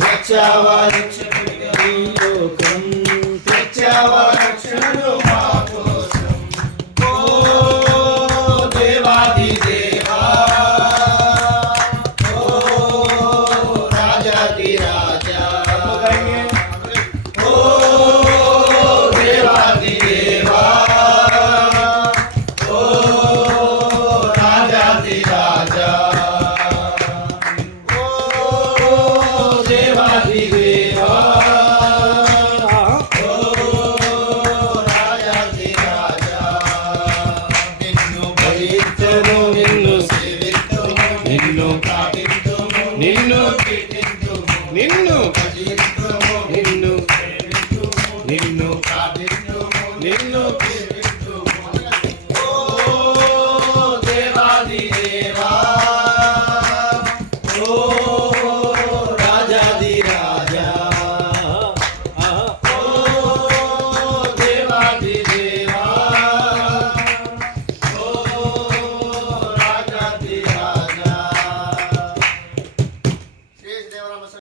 తెచ్చావా రక్షకుడిగా ఈ లోకం, తెచ్చావా రక్షణను మా కోసం. ఓ దేవాది దేవా, ఓ రాజాది రాజా, ఓ దేవాది దేవా, ఓ రాజాది రాజా, నిన్ను కీర్తింతుము, నిన్ను భజింతుము.